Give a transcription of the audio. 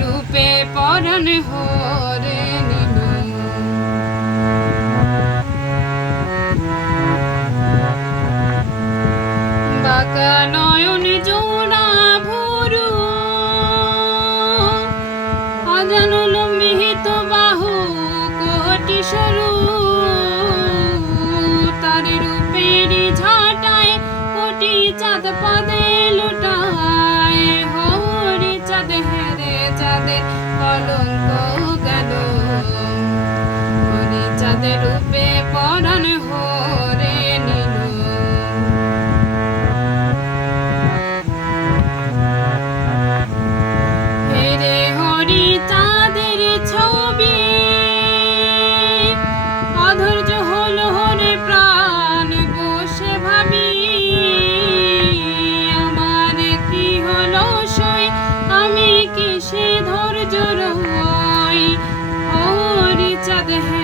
রূপে পরণ হরে নয়ন জোড়া ভুরু অজানুল মিহিত বাহু কোটি সরু তার রূপের ঝাটায় কোটি চাঁদ পদে চাঁদের কলঙ্ক গেল চাঁদের রূপে হরি চাঁদ